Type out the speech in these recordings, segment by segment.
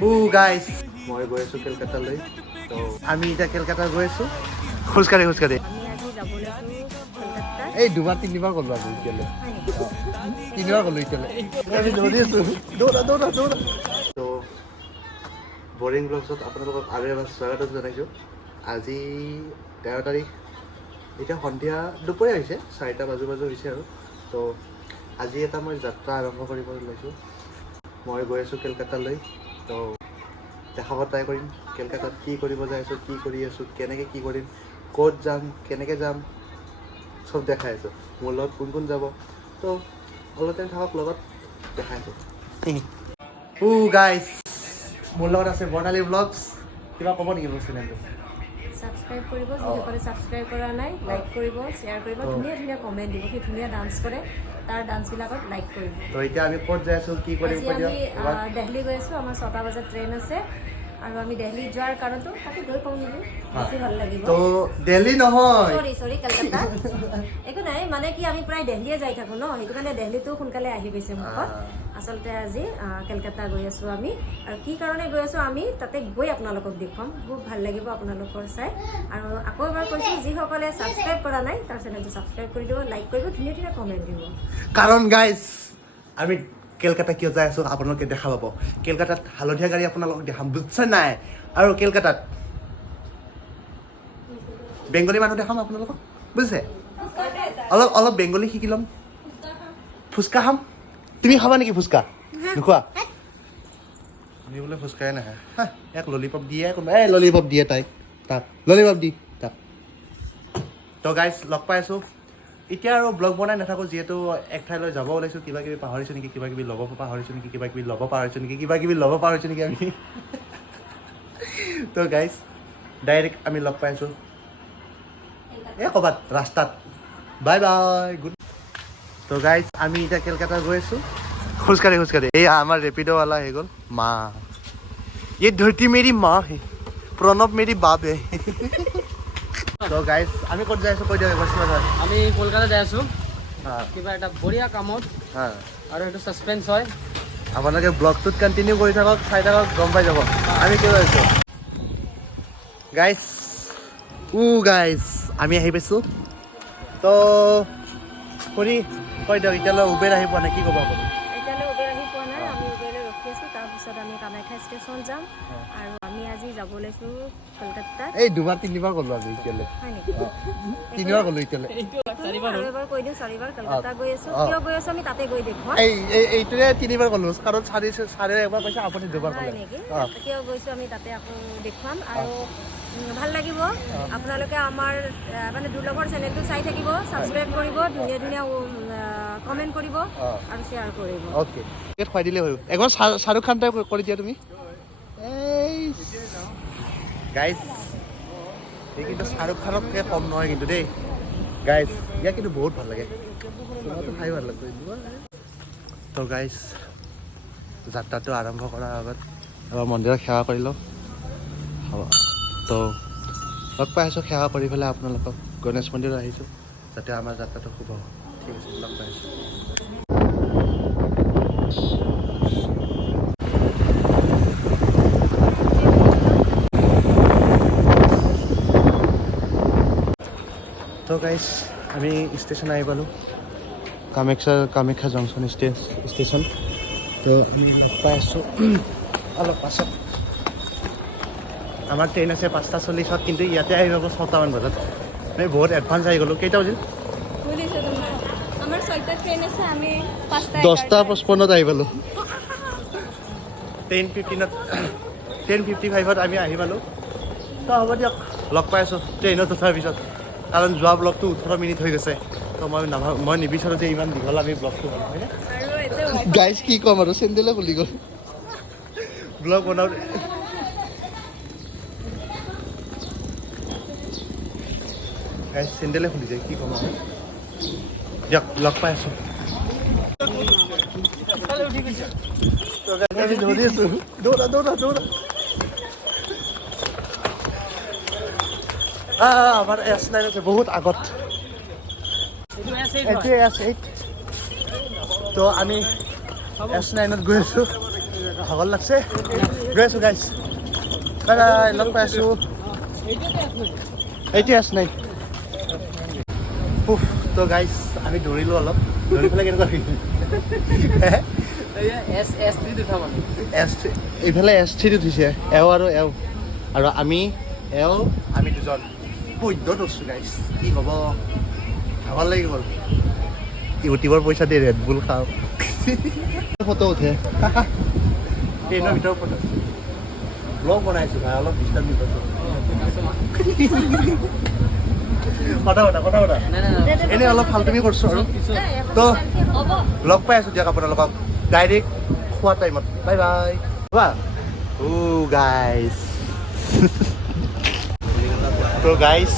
Guys মই গৈ আছোঁ কেলকাতালৈ। তো আমি এতিয়া কেলকাতা গৈ আছোঁ খোজকাঢ়ি খোজকাঢ়ি। এই দুবাৰ তিনিবাৰ গ'লো আৰু এতিয়ালৈ তিনিবাৰ গ'লো এতিয়ালৈ আমি দৌৰি আছোঁ দৌৰা দৌৰা দৌৰা। তো বৰিং ব্লগছত আপোনালোকক আৰু এবাৰ স্বাগতম জনাইছোঁ। আজি 13 তাৰিখ, এতিয়া সন্ধিয়া দুপৰীয়া হৈছে, 4টা বাজু হৈছে আৰু। তো আজি এটা মই যাত্ৰা আৰম্ভ কৰিব ওলাইছোঁ। মই গৈ আছোঁ কেলকাতালৈ। তো দেখাব ট্ৰাই কৰিম কেলকাতাত কি কৰিব যাই আছোঁ, কি কৰি আছোঁ, কেনেকৈ কি কৰিম, ক'ত যাম, কেনেকৈ যাম, চব দেখাই আছোঁ। মোৰ লগত কোন কোন যাব, তো অলপ টাইম থাকক লগত, দেখাই আছোঁ। গাইজ মোৰ লগত আছে বৰ্ণালী ব্লগছ। কিবা ক'ব নেকি মোৰ চেনেলটো? সাবস্ক্ৰাইব কৰিব, যিসকলে সাবস্ক্ৰাইব কৰা নাই লাইক কৰিব, শ্বেয়াৰ কৰিব, ধুনীয়া ধুনীয়া কমেণ্ট দিব, সেই ধুনীয়া ডান্স কৰে তাৰ ডান্সবিলাকত লাইক কৰিব। তো এতিয়া আমি ক'ত যাই আছোঁ, কি কৰিম? আজি আমি দিল্লী গৈ আছোঁ, আমাৰ 6টা বজাত ট্ৰেইন আছে আৰু আমি দিল্লী যোৱাৰ কাৰণটো তাতে গৈ পাওঁ নেকি, বেছি ভাল লাগিব। তো দিল্লী নহয়, সৰি কলকাতা একো নাই, মানে কি আমি প্ৰায় দিল্লীয়ে যাই থাকোঁ ন, সেইটো কাৰণে দিল্লীটো সোনকালে আহি গৈছে মুখত। আচলতে আজি কেলকাতা গৈ আছোঁ আমি, আৰু কি কাৰণে গৈ আছোঁ আমি তাতে গৈ আপোনালোকক দেখুৱাম। বহুত ভাল লাগিব আপোনালোকৰ চাই। আৰু আকৌ এবাৰ কৈছোঁ, যিসকলে ছাবস্ক্ৰাইব কৰা নাই তাৰ চেনেলটো ছাবস্ক্ৰাইব কৰি দিব, লাইক কৰিব, ধুনীয়া ধুনীয়া কমেণ্ট দিব। কাৰণ গাইজ আমি কেলকাতা কিয় যাই আছোঁ আপোনালোকে দেখা পাব। কেলকাতাত হালধীয়া গাড়ী আপোনালোকক দেখাম, বুজিছে নাই? আৰু কেলকাতাত বেংগলী মানুহ দেখাম আপোনালোকক, বুজিছে? অলপ অলপ বেংগলী শিকি ল'ম। ফুচকা খাম। তুমি খাবা নেকি ফুচকা? নোখোৱা? আমি বোলে ফুচকাই নাখায়। এক ললিপপ দিয়ে কোনোবা, এই ললিপপ দিয়ে তাক ললিপপ দি তাক। তো গাইজ লগ পাই আছোঁ। এতিয়া আৰু ব্লগ বনাই নাথাকোঁ, যিহেতু এক ঠাইলৈ যাব ওলাইছোঁ। কিবা কিবি পাহৰিছোঁ নেকি, কিবা কিবি ল'ব পাহৰিছোঁ নেকি, কিবা কিবি ল'ব পাহৰিছোঁ নেকি, কিবা কিবি ল'ব পাহৰিছোঁ নেকি আমি। তো গাইজ ডাইৰেক্ট আমি লগ পাই আছোঁ এই ক'ৰবাত ৰাস্তাত। Bye bye, good. তো গাইজ আমি এতিয়া কেলকাতা গৈ আছোঁ খোজকাঢ়ি খোজকাঢ়ি। এই আমাৰ ৰেপিডোৱালা হৈ গ'ল মা। এই ধৰতি মেৰি মা হে, প্ৰণৱ মেৰি বাপ হে। তো গাইজ আমি ক'ত যাই আছোঁ কৈ দিয়ক এবাৰ। আমি কলকাতা যাই আছোঁ কিবা এটা বঢ়িয়া কামত, আৰু এইটো ছাছপেন্স হয়। আপোনালোকে ব্লগটোত কণ্টিনিউ কৰি থাকক, চাই থাকক, গম পাই যাব আমি কিয় আছোঁ। গাইজ গাইজ আমি আহি পাইছোঁ। তো খুৰী কৈ দিয়ক, এতিয়ালৈ উবেৰ আহি পোৱা নাই, কি ক'ব আপুনি? এতিয়ালৈ উবেৰ আহি পোৱা নাই, আমি উবেৰলৈ ৰখি আছোঁ। তাৰপিছত আমি কামাখ্যা ষ্টেচন যাম, আৰু আমি আজি যাব ওলাইছোঁ কলকাতাত। এই দুবাৰ তিনিবাৰ গ'লো আজি এতিয়ালৈ, হয় নেকি? তিনিবাৰ গ'লো এতিয়ালৈ। আৰু এবাৰ কৈ দিওঁ, 4বাৰ কলকাতা গৈ আছোঁ। কিয় গৈ আছোঁ আমি তাতে গৈ দেখুৱাম। এইটোৱে তিনিবাৰ গ'লো, কাৰণ চাৰে একবাৰ কৈছে, আপুনি দুবাৰ হয় ক'লে। নেকি? কিয় গৈছোঁ আমি তাতে আকৌ দেখুৱাম, আৰু ভাল লাগিব। আপোনালোকে আমাৰ মানে দুৰ্লভৰ চেনেলটো চাই থাকিব, ছাবস্ক্ৰাইব কৰিব, ধুনীয়া ধুনীয়া কমেণ্ট কৰিব আৰু শ্বেয়াৰ কৰিব। অ'কে, টিকেট খুৱাই দিলেই হ'ল। একবাৰ শ্বাহৰুখ খান টাইপ কৰি দিয়া তুমি। গাইজ এই কিন্তু শ্বাহৰুখ খানতকৈ কম নহয় কিন্তু দেই। গাইজ ইয়াক কিন্তু বহুত ভাল লাগে, তোমাৰতো খাই ভাল লাগে। তো গাইজ যাত্ৰাটো আৰম্ভ কৰাৰ আগত এবাৰ মন্দিৰত সেৱা কৰি লওঁ, হ'ব? তো লগ পাই আছোঁ সেৱা কৰি পেলাই আপোনালোকক। গণেশ মন্দিৰত আহিছোঁ যাতে আমাৰ যাত্ৰাটো শুভ হ'ব। ঠিক আছে, লগ পাই আছোঁ। তো গাইজ আমি ষ্টেচন আহি পালোঁ, কামাখ্যা জংচন ষ্টেচন। তো পাই আছোঁ অলপ পাছত। আমাৰ ট্ৰেইন আছে 5:40, কিন্তু ইয়াতে আহি পাব 6টামান বজাত। আমি বহুত এডভান্স আহি গ'লোঁ। কেইটা বাজিল? আমাৰ 6টাত ট্ৰেইন আছে, আমি 10:55 আহি পালোঁ। 10:55 আমি আহি পালোঁ। তো হ'ব দিয়ক, লগ পাই আছোঁ ট্ৰেইনত উঠাৰ পিছত। কাৰণ যোৱা ব্লগটো 18 মিনিট হৈ গৈছে। তো মই নিবিচাৰোঁ যে ইমান দীঘল আমি ব্লগটো হ'ল, হয়নে? গাইজ কি ক'ম আৰু, চেণ্ডেলে খুলি গ'ল ব্লগ বনাওঁতে। গাইজ চেণ্ডেলে খুলি যায়, কি ক'ম আৰু। দিয়ক লগ পাই আছোঁ। আমি দৌৰি আছোঁ, দৌৰা দৌৰা দৌৰা। আমাৰ S9 আছে বহুত আগত। তো আমি S9ত গৈ আছোঁ। ভাগৰ লাগছে গৈ আছোঁ গাইছ বাই বাই লগ পাই আছোঁ এইটোৱে আছে নাই তো গাইছ আমি দৌৰিলোঁ অলপ দৌৰি পেলাই কেনেকুৱা এইফালে S3 উঠিছে এও আৰু আমি দুজন বৈদ্য দৌৰিছোঁ গাইছ কি হ'ব ভাগৰ লাগি গ'ল ইউটিউবৰ পইচা দি ৰেড বুল খাওঁ ফটো উঠে ট্ৰেইনৰ ভিতৰত ফটো ব্লগ বনাইছোঁ ভাই অলপ ডিষ্টাৰ্ব দি পাইছোঁ কথা এনেই অলপ ফাল্টুমি কৰিছোঁ আৰু তো লগ পাই আছোঁ দিয়ক আপোনালোকক ডাইৰেক্ট খোৱা টাইমত বাই বাই গাইজ তো গাইজ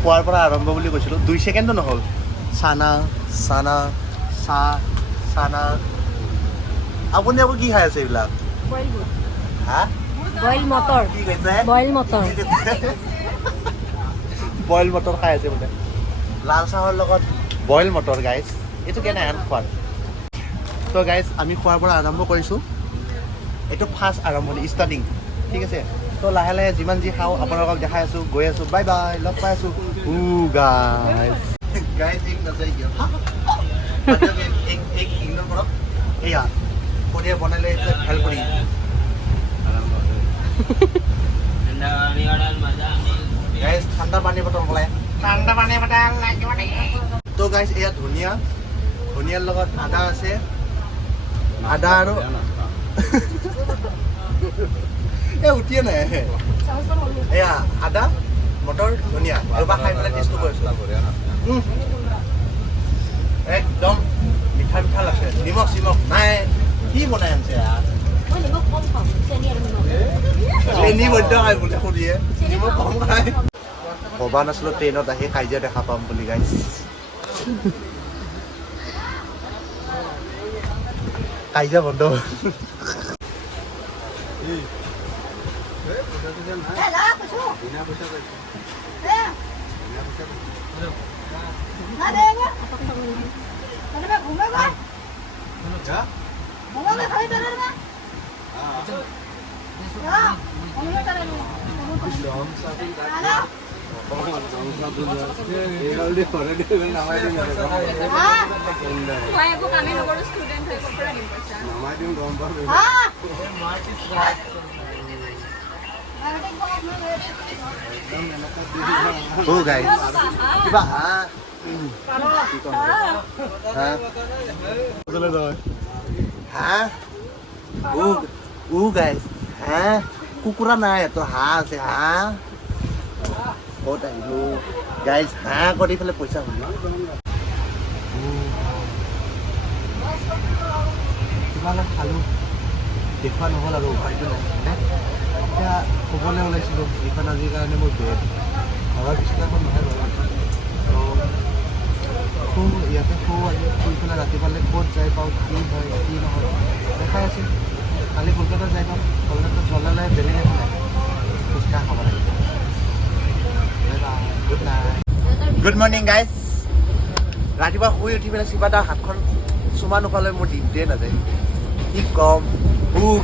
খোৱাৰ পৰা আৰম্ভ বুলি কৈছিলোঁ 2 ছেকেণ্ডো নহ'ল চানা আপুনি আকৌ কি খাই আছে এইবিলাক হা বইল মটৰ কি কৈছে বইল মটৰ বইল মটৰ খাই আছে বোলে লাল চাহৰ লগত বইল মটৰ গাইজ এইটো কেনেহেন খোৱাদ তো গাইজ আমি খোৱাৰ পৰা আৰম্ভ কৰিছোঁ এইটো ফাৰ্ষ্ট আৰম্ভণি ষ্টাৰ্টিং ঠিক আছে তো লাহে লাহে যিমান যি খাওঁ আপোনালোকক দেখাই আছোঁ গৈ আছোঁ বাই বাই লগ পাই আছোঁ গাইজ এক নজৰ কিয় এক ইগনোৰ কৰক এয়া পনীয়া বনালে ভাল কৰি গাইজ ঠাণ্ডা পানী বটল বলাই তো গাইজ এয়া ধনিয়াৰ লগত আদা আছে আদা আৰু উঠিয়ে নাই এয়া আদা মটৰ ধনিয়া এবাৰ খাই পেলাই টেষ্টটো কৰিছোঁ একদম মিঠা লাগছে নিমখ চিমখ নাই কি বনাই আনছে চেনি বৈদ্য খাই বোলে খুৰীয়ে নিমখ কম খাই ভবা নাছিলোঁ ট্ৰেইনত আহি কাজিয়া দেখা পাম বুলি গাইছ কাজিয়া বন্ধ গাইছ কিবা গাইছ কুকুৰা নাই তো হাঁহ আছে হাঁহ ক'ত আহিলোঁ গাইজ হাঁহ কৰি পেলাই পইচা শুনো কিবা অলপ খালোঁ দেখুওৱা নহ'ল আৰু উপায়টো নাই এতিয়া শুবলৈ ওলাইছিলোঁ এইখন আজিৰ কাৰণে মোৰ বেড ঘৰৰ বিচনাখন নহয় বাৰু ইয়াতে শু আজি শুই পেলাই ৰাতিপুৱালৈ ক'ত যাই পাওঁ কি হয় কি নহয় দেখাই আছে কালি কলকাতা যাই পাম কলকাতাত জ্বলালে বেলেগ একো নাই ফুচকা খাব লাগিব গুড মৰ্ণিং গাইজ ৰাতিপুৱা শুই উঠি পেলাই চিবা এটা হাতখন চুমা নোখোৱালৈ মোৰ দিনটোৱে নাযায় কি ক'ম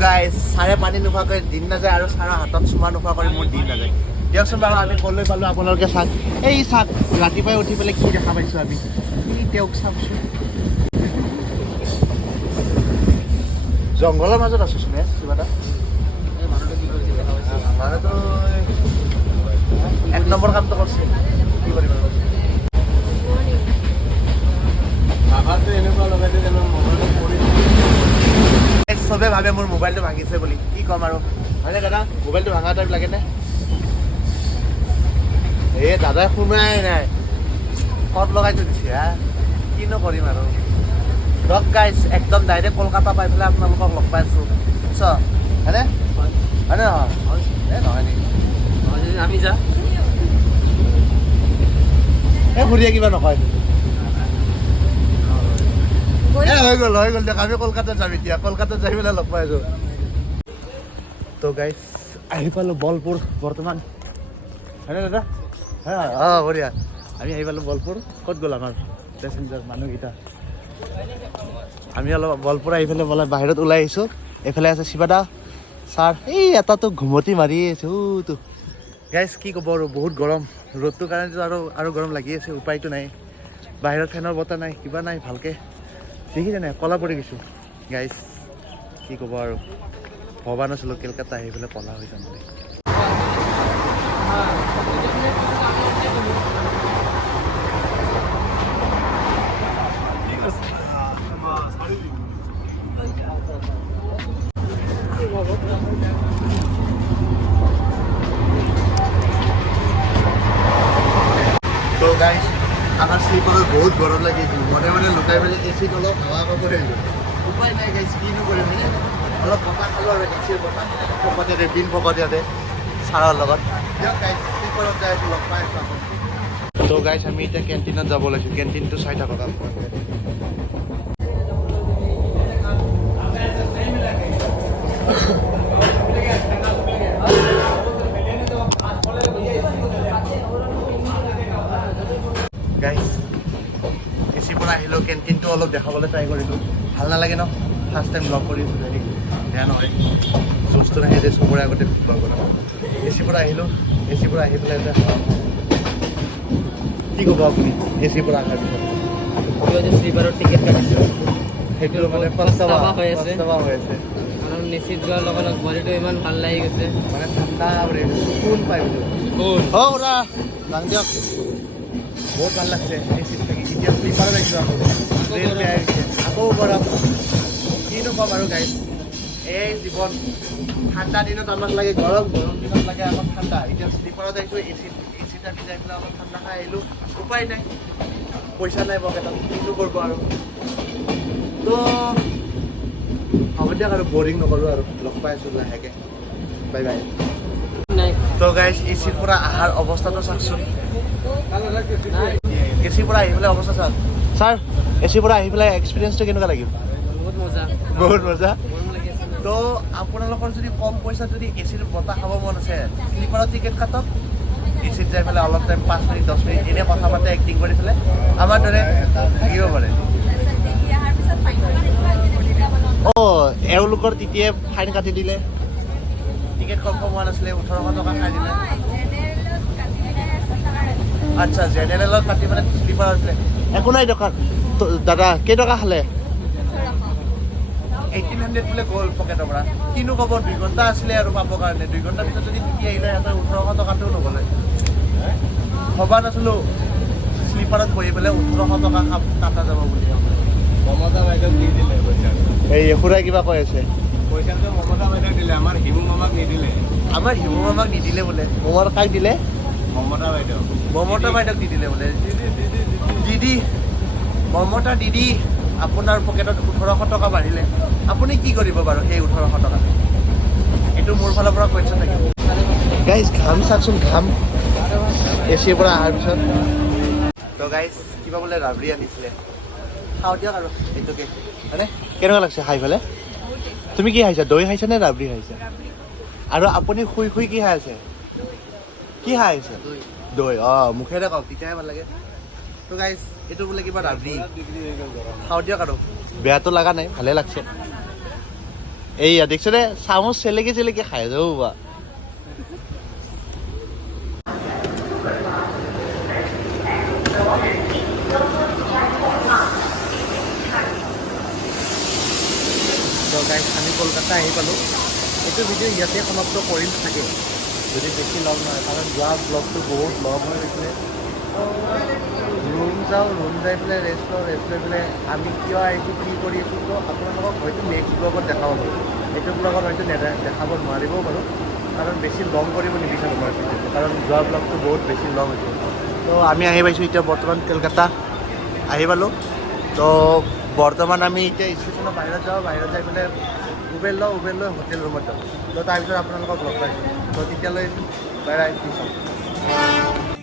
গাইজ চাৰে পানী নোখোৱাকৈ দিন নাযায় আৰু চাৰৰ হাতত চুমা নোখোৱাকৈ মোৰ দিন নাযায় দিয়কচোন বাৰু আমি ক'লৈ পালোঁ আপোনালোকে চাওক এই চাওক ৰাতিপুৱাই উঠি পেলাই কি দেখা পাইছোঁ আমি তেওঁক চাওকচোন জংঘলৰ মাজত আছোঁ চোন কিবা এটা মানুহটো 1 নম্বৰ কামটো কৰিছে কি কৰিম চবে ভাবে মোৰ মোবাইলটো ভাঙিছে বুলি কি ক'ম আৰু হয়নে দাদা মোবাইলটো ভাঙা টাইপ লাগেনে এই দাদাই শুনাই নাই কত লগাই থৈ দিছে হা কিনো কৰিম আৰু ৰক গাইজ একদম ডাইৰেক্ট কলকাতা পাই পেলাই আপোনালোকক লগ পাই আছোঁ বুজিছ হয়নে হয়নে নহয় এই নহয় নেকি আমি যা এই ঘূৰিয়ে কিবা নকয় হৈ গ'ল দিয়ক আমি কলকাতাত যাম এতিয়া কলকাতাত যাই পেলাই লগ পাই আছোঁ তো গাইজ আহি পালোঁ বলপুৰ বৰ্তমান হয়নে দাদা বঢ়িয়া আমি আহি পালোঁ বলপুৰ ক'ত গ'ল আমাৰ পেচেঞ্জাৰ মানুহকেইটা আমি অলপ বলপুৰ আহি পেলাই বোলে বাহিৰত ওলাই আহিছোঁ এইফালে আছে শিৱাদা ছাৰ এই এটাতো ঘুমতি মাৰি আছে তো গাইজ কি ক'ব আৰু বহুত গৰম ৰ'দটোৰ কাৰণেতো আৰু গৰম লাগি আছে উপায়টো নাই বাহিৰত ফেনৰ বতাহ নাই কিবা নাই ভালকৈ দেখিছে নাই ক'লা পৰি গৈছোঁ গাইজ কি ক'ব আৰু ভবা নাছিলোঁ কেলকাতা আহি পেলাই ক'লা হৈ যাম বুলি তো গাইজ আমাৰ শ্লিপাৰত বহুত গৰম লাগিছিল মনে লুকাই পেলাই এচিত অলপ হাৱা কাপোৰ আহিলোঁ উপায় নাই গাইজ কিনো কৰিম মানে অলপ বতাহ খালোঁ আৰু এচিৰ বতাহ ফকতীয়াতে বিন ফকতীয়াতে ছাৰৰ লগত দিয়ক গাইজ শ্লিপাৰত যাই আছোঁ লগ পাই আছোঁ তো গাইজ আমি এতিয়া কেণ্টিনত যাব লৈছোঁ কেণ্টিনটো চাই থাকক আপোনালোকে গাইজ এচিৰ পৰা আহিলোঁ কেণ্টিনটো অলপ দেখাবলৈ ট্ৰাই কৰিলোঁ ভাল নালাগে ন ফাৰ্ষ্ট টাইম ব্লগ কৰিছোঁ হেৰি বেয়া নহয় জোচটো নাহে যে চবৰে আগতে ব্লগ বনাওঁ এচিৰ পৰা আহিলোঁ এচিৰ পৰা আহি পেলাই এতিয়া কি ক'ব আপুনি এচিৰ পৰা অহাৰ পিছত শ্লিপাৰৰ টিকেট কাটিছোঁ সেইটো মানে পস্তাৱা হৈ আছে হৈ আছে কাৰণ নিশ্চিত যোৱাৰ লগত বডিটো ইমান ভাল লাগি গৈছে মানে ঠাণ্ডা কোন পাই ওৰা যাং দিয়ক বহুত ভাল লাগছে এচিত থাকি এতিয়া শ্লিপাৰত আহিছোঁ আকৌ ট্ৰেইন বেয়া হৈছে আকৌ গৰম কিনো ক'ম আৰু গাইজ এই জীৱন ঠাণ্ডা দিনত আমাক লাগে গৰম দিনত লাগে আমাক ঠাণ্ডা এতিয়া শ্লিপাৰত আহিছোঁ এচিত আমি যাই পেলাই অলপ ঠাণ্ডা খাই আহিলোঁ উপায় নাই পইচা নাই পকেটত কিনো কৰিব আৰু তো হ'ব দিয়ক আৰু বৰিং নকৰোঁ আৰু লগ পাই আছোঁ লাহেকৈ বাই বাই নাই তো গাইজ এচিৰ পৰা অহাৰ অৱস্থাটো চাওকচোন এচিৰ পৰা আহি পেলাই অৱস্থা চাওক ছাৰ এচিৰ পৰা আহি পেলাই এক্সপিৰিয়েঞ্চটো কেনেকুৱা লাগিব বহুত মজা বহুত মজা গৰম লাগি আছে তো আপোনালোকৰ যদি কম পইচাত যদি এচিৰ বতাহ খাব মন আছে শ্লিপাৰত টিকেট কাটক এচিত যাই পেলাই অলপ টাইম 5 মিনিট 10 মিনিট এনেই কথা পাতে এক্টিং কৰি পেলাই আমাৰ দৰে থাকিব পাৰে এওঁলোকৰ তেতিয়াই ফাইন কাটি দিলে টিকেট কনফাৰ্ম হোৱা নাছিলে 1800 টকা খাই দিলে আচ্ছা জেনেৰেলত কাটি মানে শ্লিপাৰ আছিলে একো নাই দোকান দাদা কেইটকা খালে 1800 বোলে গ'ল পকেটৰ পৰা কিনো ক'ব 2 ঘণ্টা আছিলে আৰু পাবৰ কাৰণে 2 ঘণ্টাৰ পিছত যদি টিটি আহিলে সিহঁতৰ 1800 টকাটোও নগ'লে ভবা নাছিলোঁ শ্লিপাৰত বহি পেলাই 1800 টকা কাটা যাব বুলি মমতা বাইদেউক দি দিলে পইচাটো এই খুৰাই কিবা কৈ আছে পইচাটো মমতা বাইদেউক দিলে আমাৰ হিমু মামাক নিদিলে আমাৰ হিমু মামাক নিদিলে বোলে মোমাৰ কাক দিলে মমতা বাইদেউক মমতা বাইদেউক দি দিলে বোলে দিদি মমতা দিদি আপোনাৰ পকেটত 1800 টকা বাঢ়িলে আপুনি কি কৰিব বাৰু সেই 1800 টকা এইটো মোৰ ফালৰ পৰা কুৱেশ্যন থাকিব গাইজ ঘাম চাওকচোন ঘাম এচিৰ পৰা অহাৰ পিছত তো গাইজ কিবা বোলে ৰাবৰি আনিছিলে খাওঁ দিয়ক আৰু এইটোকে হয়নে কেনেকুৱা লাগছে খাই পেলাই তুমি কি খাইছা দৈ খাইছা নে ৰাবৰি খাইছা আৰু আপুনি শুই শুই কি খাই আছে কি খাই আছে দৈ মুখেৰে কওক তেতিয়াহে ভাল লাগে তো গাইজ এইটো বোলে কিবা ৰাবৰি খাওঁ দিয়ক আৰু বেয়াটো লগা নাই ভালে লাগছে এইয়া দেখছো দে চামুচ চেলেকি চেলেকি খাই যাব বা আমি কলকাতা আহি পালোঁ এইটো ভিডিঅ' ইয়াতে সমাপ্ত কৰিম থাকে যদি বেছি লং নহয় কাৰণ যোৱা ব্লগটো বহুত লং হৈ গৈছিলে ৰুম যাওঁ ৰুম যাই পেলাই ৰেষ্ট লৈ পেলাই আমি কিয় আহিছোঁ কি কৰি আছোঁ তো আপোনালোকক হয়তো নেক্সট ব্লগত দেখাব পাৰোঁ এইটো ব্লগত হয়তো দেখাব নোৱাৰিবও পাৰোঁ কাৰণ বেছি লং কৰিব নিবিচাৰোঁ মই কাৰণ যোৱা ব্লগটো বহুত বেছি লং হৈছে তো আমি আহি পাইছোঁ এতিয়া বৰ্তমান কলকাতা আহি পালোঁ তো বৰ্তমান আমি এতিয়া ষ্টেচনৰ বাহিৰত যাওঁ বাহিৰত যাই পেলাই উবেৰ লৈ হোটেল ৰুমত যাওঁ তো তাৰপিছত আপোনালোকক লগ পাইছোঁ তো তেতিয়ালৈ বাই বাই